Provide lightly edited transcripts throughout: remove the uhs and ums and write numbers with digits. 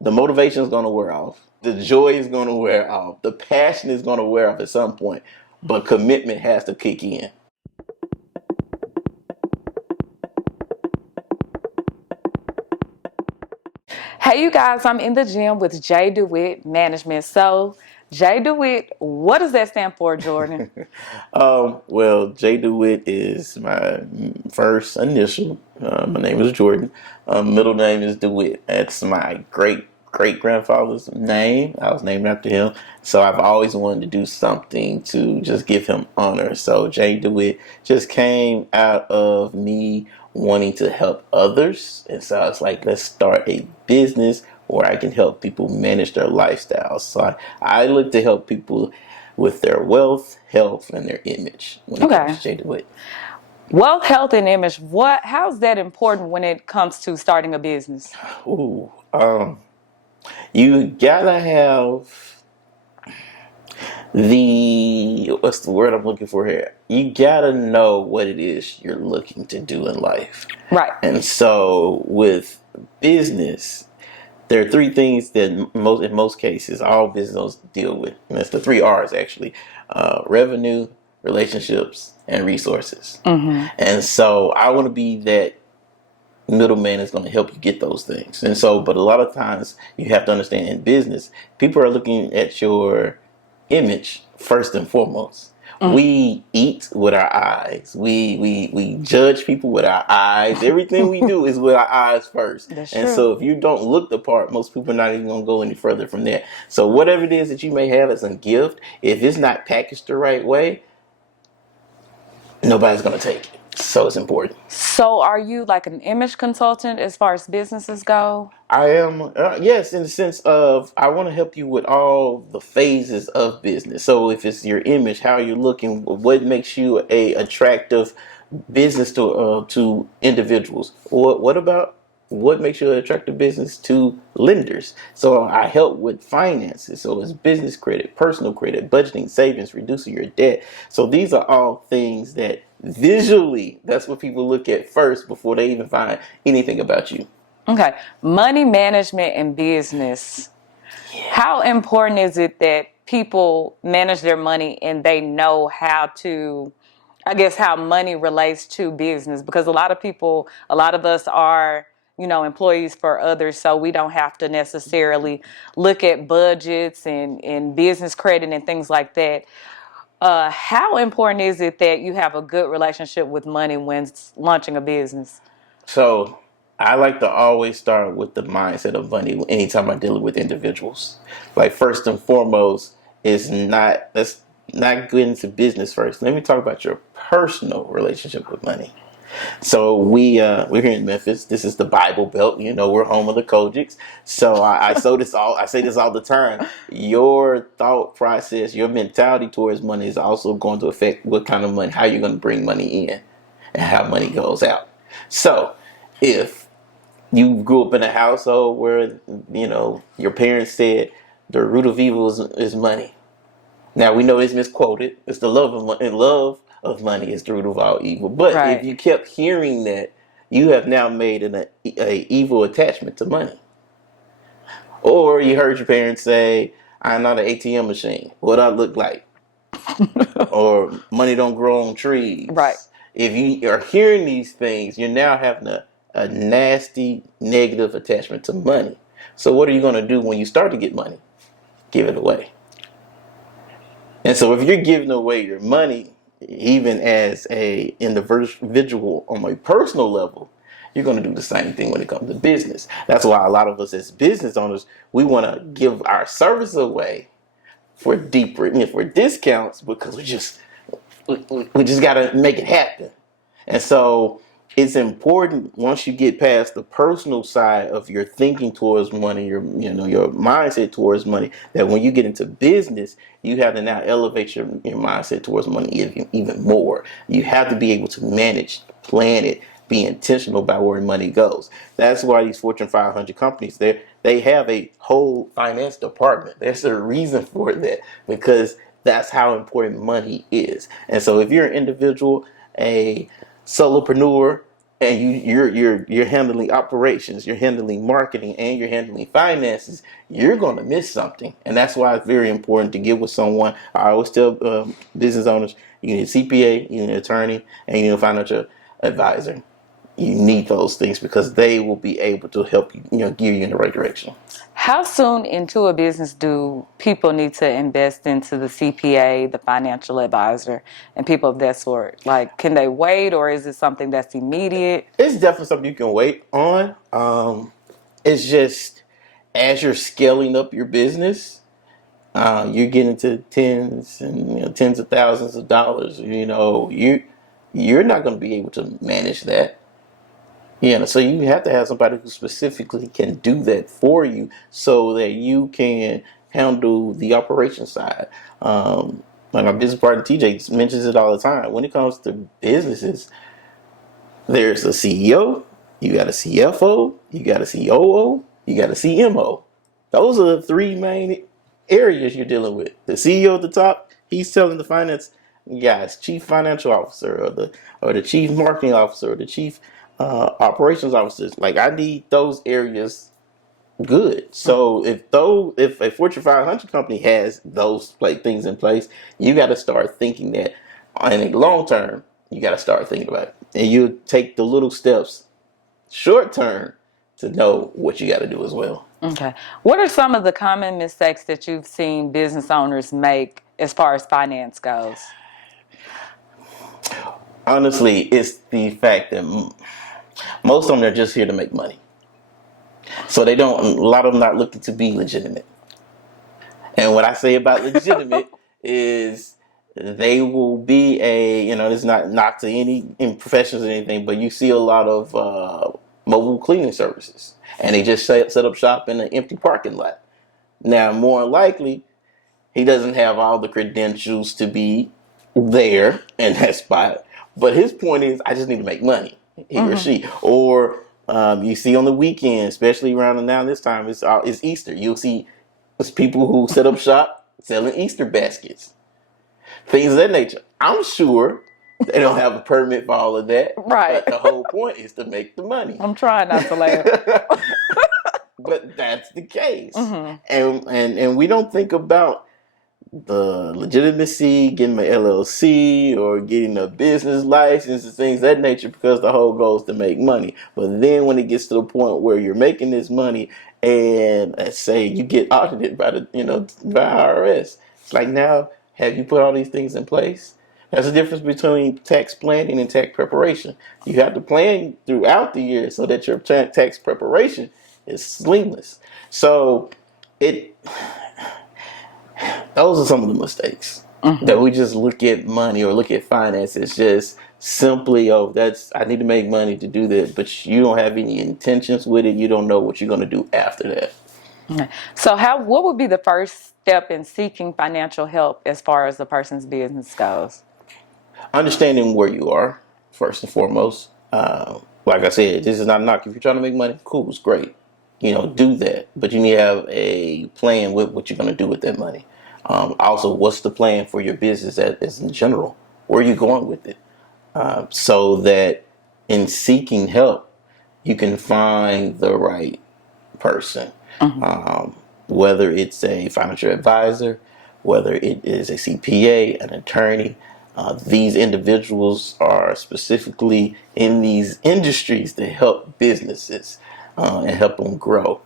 The motivation is going to wear off. The joy is going to wear off. The passion is going to wear off at some point. But commitment has to kick in. Hey, you guys, I'm in the gym with Dewitt Management. So, Dewitt, what does that stand for, Jordan? Well, J. Dewitt is my first initial. My name is Jordan. Middle name is Dewitt. That's my great grandfather's name. I was named after him. So I've always wanted to do something to just give him honor. So J. Dewitt just came out of me wanting to help others. And so I was like, let's start a business where I can help people manage their lifestyles. So I look to help people with their wealth, health, and their image when it comes Okay. to J. Dewitt. Wealth, health, and image. How's that important when it comes to starting a business? Ooh, you gotta have what's the word I'm looking for here? You gotta know what it is you're looking to do in life. Right. And so with business, there are three things that in most cases all businesses deal with. And that's the three R's actually: revenue, relationships, and resources. And so I want to be that middleman is going to help you get those things. And so, but a lot of times you have to understand in business, people are looking at your image first and foremost. We eat with our eyes. We judge people with our eyes. Everything we do is with our eyes first. That's And true. so if you don't look the part, most people are not even going to go any further from there. So whatever it is that you may have as a gift, if it's not packaged the right way, nobody's going to take it. So it's important. So, are you like an image consultant as far as businesses go? I am, yes, in the sense of I want to help you with all the phases of business. So if it's your image, how you're looking, what makes you a attractive business to individuals, what about what makes you an attractive business to lenders? So I help with finances. So it's business credit, personal credit, budgeting, savings, reducing your debt. So these are all things that visually, that's what people look at first before they even find anything about you. Okay. Money management and business. How important is it that people manage their money and they know how to, I guess, how money relates to business? Because a lot of people, a lot of us are, employees for others, so we don't have to necessarily look at budgets and business credit and things like that. How important is it that you have a good relationship with money when launching a business? So I like to always start with the mindset of money anytime I deal with individuals. Like first and foremost is not let's not get into business first. Let me talk about your personal relationship with money. So we're here in Memphis. This is the Bible Belt. You know, we're home of the Kojics. So I say this all the time. Your thought process, your mentality towards money is also going to affect what kind of money, how you're going to bring money in, and how money goes out. So if you grew up in a household where your parents said the root of evil is money. Now we know it's misquoted. It's the love of money. Love of money is the root of all evil. But if Right. you kept hearing that, you have now made a evil attachment to money. Or you heard your parents say, "I'm not an ATM machine. What I look like?" Or "Money don't grow on Right. trees." If you are hearing these things, you're now having a nasty negative attachment to money. So what are you going to do when you start to get money? Give it away. And so if you're giving away your money, even as a individual on a personal level, you're going to do the same thing when it comes to business. That's why a lot of us as business owners, we want to give our service away for for discounts because we just got to make it happen. And so it's important once you get past the personal side of your thinking towards money, your mindset towards money, that when you get into business, you have to now elevate your mindset towards money even more. You have to be able to manage, plan it, be intentional about where money goes. That's why these Fortune 500 companies, they have a whole finance department. There's a reason for that because that's how important money is. And so if you're an individual, a solopreneur, and you're handling operations, you're handling marketing, and you're handling finances, you're going to miss something. And that's why it's very important to get with someone. I always tell business owners, you need a CPA, you need an attorney, and you need a financial advisor. You need those things because they will be able to help you, gear you in the right direction. How soon into a business do people need to invest into the CPA, the financial advisor, and people of that sort? Like, can they wait, or is it something that's immediate? It's definitely something you can wait on. It's just as you're scaling up your business, you're getting to tens and tens of thousands of dollars. You're not going to be able to manage that. So you have to have somebody who specifically can do that for you, so that you can handle the operation side. Like my business partner TJ mentions it all the time. When it comes to businesses, there's a CEO, you got a CFO, you got a COO, you got a CMO. Those are the three main areas you're dealing with. The CEO at the top, he's telling the finance guys, chief financial officer, or the chief marketing officer, or the chief operations officers. Like, I need those areas good. So if a Fortune 500 company has those things in place, you got to start thinking that in a long term, you got to start thinking about it. And you take the little steps short term to know what you got to do as well. Okay. What are some of the common mistakes that you've seen business owners make as far as finance goes? Honestly, it's the fact that most of them are just here to make money. So a lot of them not looking to be legitimate. And what I say about legitimate is they will be it's not knock to any in professions or anything, but you see a lot of mobile cleaning services, and they just set up shop in an empty parking lot. Now, more likely, he doesn't have all the credentials to be there in that spot, but his point is, I just need to make money, he or she. Or you see on the weekend, especially around now this time, it's Easter. You'll see people who set up shop selling Easter baskets, things of that nature. I'm sure they don't have a permit for all of that. Right. But the whole point is to make the money. I'm trying not to laugh. But that's the case. And we don't think about the legitimacy, getting an LLC or getting a business license and things of that nature, because the whole goal is to make money. But then when it gets to the point where you're making this money, and let's say you get audited by by IRS, it's like, now, have you put all these things in place? There's a difference between tax planning and tax preparation. You have to plan throughout the year so that your tax preparation is seamless. So those are some of the mistakes that we just look at money or look at finance. It's just simply, I need to make money to do this, but you don't have any intentions with it. You don't know what you're going to do after that. Okay. So what would be the first step in seeking financial help as far as the person's business goes? Understanding where you are, first and foremost. Like I said, this is not a knock. If you're trying to make money, cool, it's great. Do that. But you need to have a plan with what you're going to do with that money. Also, what's the plan for your business as in general? Where are you going with it? So that in seeking help, you can find the right person. Whether it's a financial advisor, whether it is a CPA, an attorney. These individuals are specifically in these industries to help businesses and help them grow.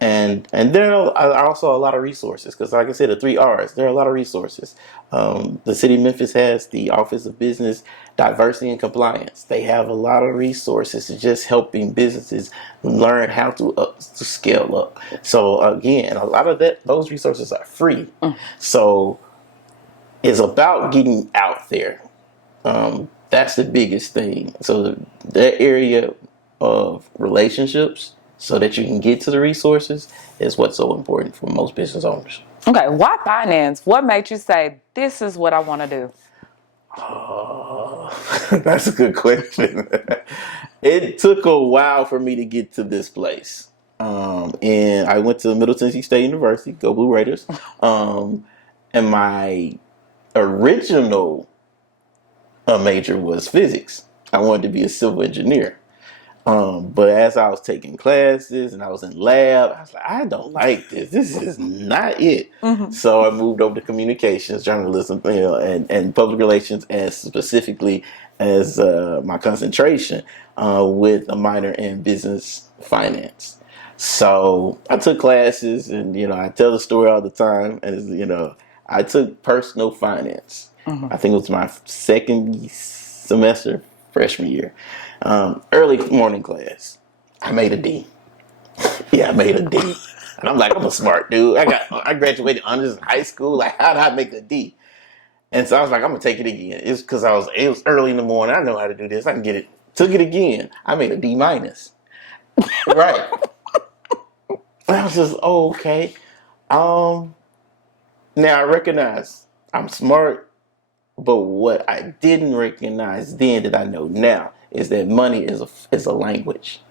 And there are also a lot of resources, because like I said, the 3 R's, there are a lot of resources. The city of Memphis has the Office of Business Diversity and Compliance. They have a lot of resources to just helping businesses learn how to scale up. So again, a lot of those resources are free. So it's about getting out there. That's the biggest thing. So that area of relationships, so that you can get to the resources, is what's so important for most business owners. Okay, why finance? What made you say, this is what I want to do? That's a good question. It took a while for me to get to this place. And I went to Middle Tennessee State University, go Blue Raiders. And my original major was physics. I wanted to be a civil engineer. But as I was taking classes and I was in lab, I was like, I don't like this. This is not it. So I moved over to communications, journalism, and public relations, as specifically as my concentration with a minor in business finance. So I took classes, and I tell the story all the time. As I took personal finance. I think it was my second semester, freshman year. Early morning class. I made a D. Yeah, I made a D. And I'm like, I'm a smart dude. I graduated honors in high school. Like, how did I make a D? And so I was like, I'm gonna take it again. It's because it was early in the morning. I know how to do this. I can get it. Took it again. I made a D minus. Right. And I was just, oh, okay. Um, Now I recognize I'm smart, but what I didn't recognize then that I know now is that money is a language.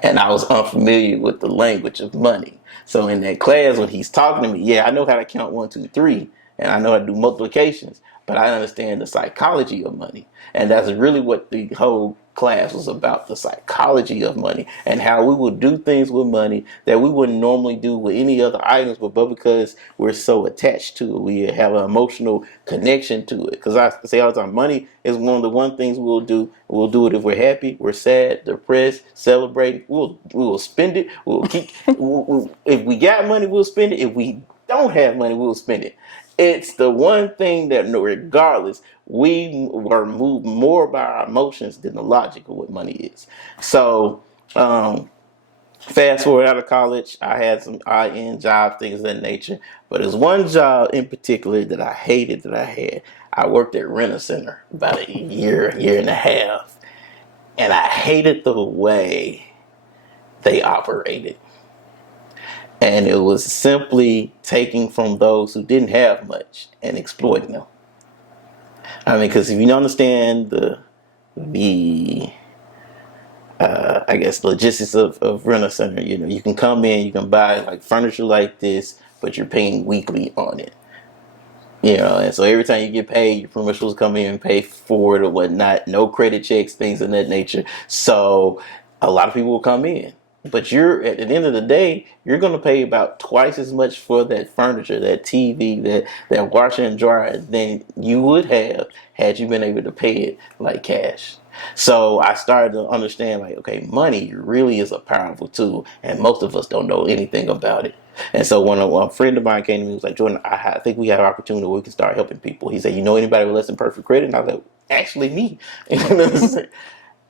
And I was unfamiliar with the language of money. So in that class, when he's talking to me, yeah, I know how to count 1, 2, 3, and I know how to do multiplications, but I understand the psychology of money. And that's really what the whole class was about, the psychology of money and how we would do things with money that we wouldn't normally do with any other items, but because we're so attached to it, we have an emotional connection to it. Because I say all the time, money is one of the one things we'll do. We'll do it if we're happy, we're sad, depressed, celebrating. We will spend it. If we got money, we'll spend it. If we don't have money, we'll spend it. It's the one thing that, regardless, we are moved more by our emotions than the logic of what money is. So, fast forward out of college, I had some IN job things of that nature. But there's one job in particular that I hated that I had. I worked at Rent-A-Center about a year and a half. And I hated the way they operated. And it was simply taking from those who didn't have much and exploiting them. I mean, because if you don't understand the I guess logistics of Rent-A-Center, you can come in, you can buy like furniture like this, but you're paying weekly on it. And so every time you get paid, you're pretty much supposed to come in and pay for it or whatnot. No credit checks, things of that nature. So a lot of people will come in. But at the end of the day, you're going to pay about twice as much for that furniture, that TV, that washer and dryer than you would have had you been able to pay it like cash. So I started to understand, like, okay, money really is a powerful tool, and most of us don't know anything about it. And so when a friend of mine came to me, he was like, Jordan, I think we have an opportunity where we can start helping people. He said, you know anybody with less than perfect credit? And I was like, actually me.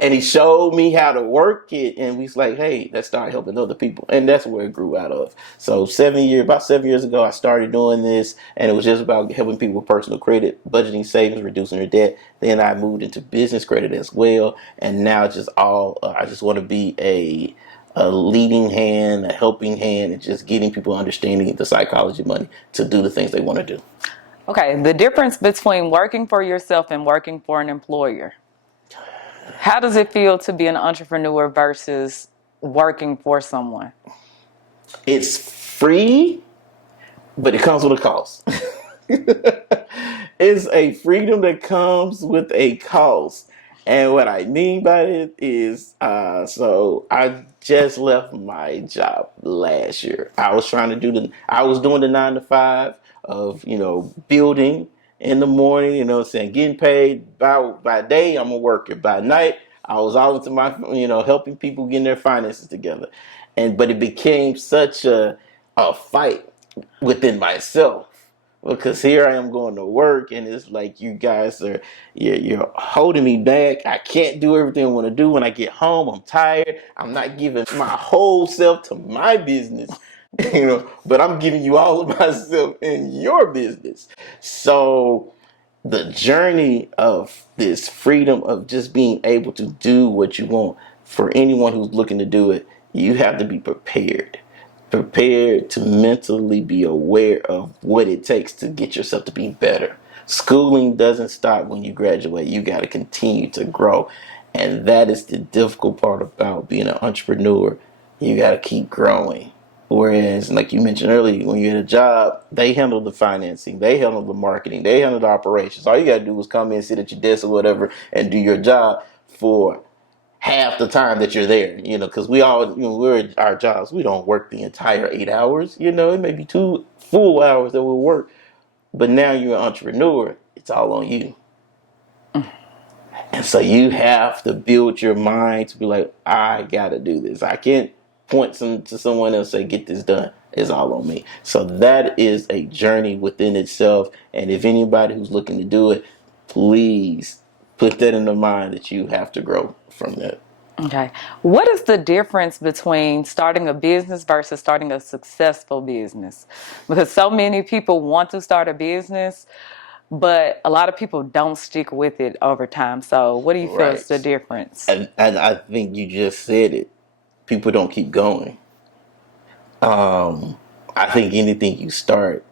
And he showed me how to work it, and we was like, hey, let's start helping other people. And that's where it grew out of. So about 7 years ago, I started doing this, and it was just about helping people with personal credit, budgeting, savings, reducing their debt. Then I moved into business credit as well, and now it's just I just want to be a leading hand, a helping hand, and just getting people understanding the psychology of money to do the things they want to do. Okay, the difference between working for yourself and working for an employer. How does it feel to be an entrepreneur versus working for someone? It's free, but it comes with a cost. It's a freedom that comes with a cost. And what I mean by it is, so I just left my job last year. I was doing the 9 to 5 of, building in the morning, saying getting paid by day. I'm a worker. By night, I was all into my, helping people getting their finances together. But it became such a fight within myself, because here I am going to work, and it's like you guys you're holding me back. I can't do everything I want to do. When I get home, I'm tired. I'm not giving my whole self to my business, but I'm giving you all of myself in your business. So the journey of this freedom of just being able to do what you want, for anyone who's looking to do it, you have to be prepared to mentally be aware of what it takes to get yourself to be better. Schooling doesn't stop when you graduate. You got to continue to grow. And that is the difficult part about being an entrepreneur. You got to keep growing. Whereas, like you mentioned earlier, when you're at a job, they handle the financing, they handle the marketing, they handle the operations. All you got to do is come in, sit at your desk or whatever, and do your job for half the time that you're there, because we all, we're at our jobs. We don't work the entire 8 hours. It may be 2 full hours that we'll work. But now you're an entrepreneur. It's all on you. And so you have to build your mind to be like, I got to do this. I can't point to someone else and say, get this done. It's all on me. So that is a journey within itself. And if anybody who's looking to do it, please put that in the mind that you have to grow from that. Okay. What is the difference between starting a business versus starting a successful business? Because so many people want to start a business, but a lot of people don't stick with it over time. So what do you feel is the Right. difference? And I think you just said it. People don't keep going. I think anything you start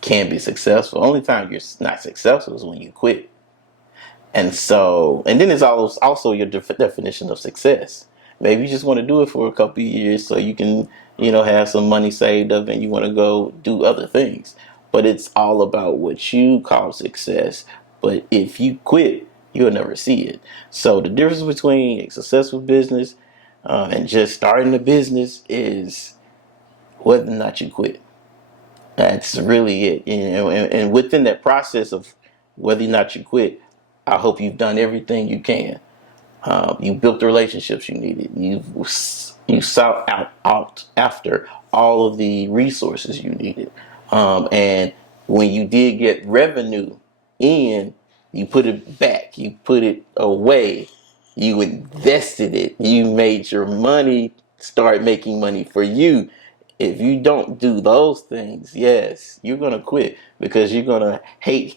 can be successful. Only time you're not successful is when you quit. And then there's also your definition of success. Maybe you just want to do it for a couple of years so you can, have some money saved up and you want to go do other things. But it's all about what you call success. But if you quit, you'll never see it. So the difference between a successful business and just starting a business is whether or not you quit. That's really it. And within that process of whether or not you quit, I hope you've done everything you can. You built the relationships you needed. You sought out after all of the resources you needed. And when you did get revenue in, you put it back. You put it away. You invested it. You made your money start making money for you. If you don't do those things, yes, you're going to quit because you're going to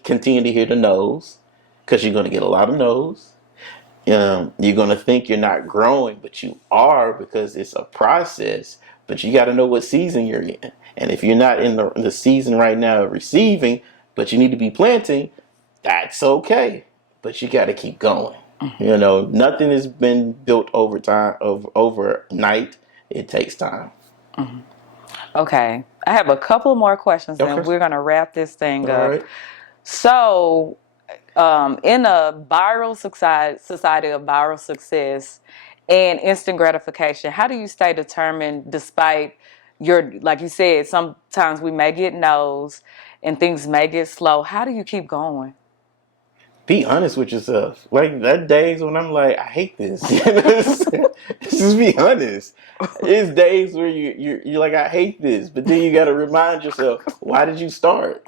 continue to hear the no's because you're going to get a lot of no's. You're going to think you're not growing, but you are because it's a process. But you got to know what season you're in. And if you're not in the season right now of receiving, but you need to be planting, that's okay. But you got to keep going. Nothing has been built over time, overnight. It takes time. Okay. I have a couple more questions and Okay. we're going to wrap this thing All up. right. So, in a society of viral success and instant gratification, how do you stay determined despite like you said, sometimes we may get no's and things may get slow. How do you keep going? Be honest with yourself. Like that days when I'm like, I hate this. Just be honest. It's days where you're like, I hate this, but then you got to remind yourself, why did you start?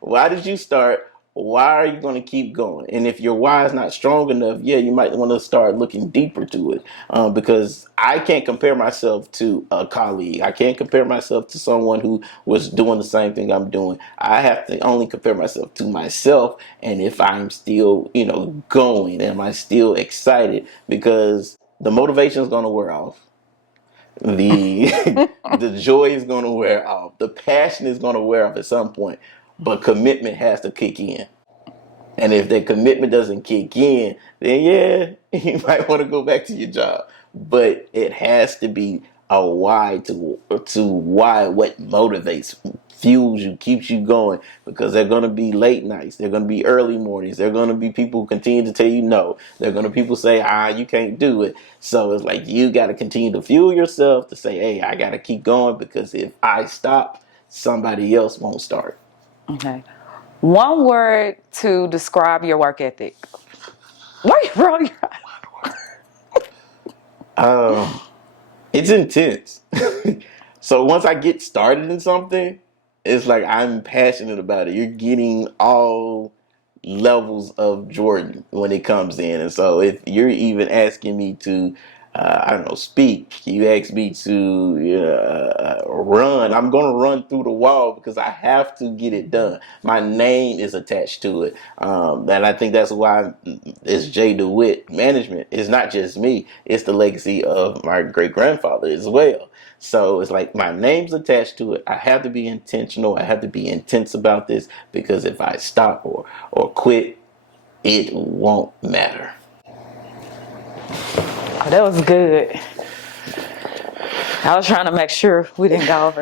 Why did you start? Why are you going to keep going? And if your why is not strong enough, yeah, you might want to start looking deeper to it. Because I can't compare myself to a colleague. I can't compare myself to someone who was doing the same thing I'm doing. I have to only compare myself to myself. And if I'm still, going, am I still excited? Because the motivation is going to wear off. The the joy is going to wear off. The passion is going to wear off at some point, but commitment has to kick in. And if that commitment doesn't kick in, then yeah, you might want to go back to your job. But it has to be a why to why what motivates, fuels you, keeps you going. Because they're going to be late nights, they're going to be early mornings, they're going to be people who continue to tell you no. They're going to people say you can't do it. So it's like you got to continue to fuel yourself to say, hey, I got to keep going because if I stop, somebody else won't start. Okay. One word to describe your work ethic. Why are you rolling your eyes? It's intense. So once I get started in something, it's like I'm passionate about it. You're getting all levels of Jordan when it comes in. And so if you're even asking me to, I don't know, speak, you ask me to run, I'm going to run through the wall because I have to get it done. My name is attached to it. And I think that's why it's Dewitt Management. It's not just me. It's the legacy of my great grandfather as well. So it's like my name's attached to it. I have to be intentional. I have to be intense about this because if I stop or quit, it won't matter. Oh, that was good. I was trying to make sure we didn't go over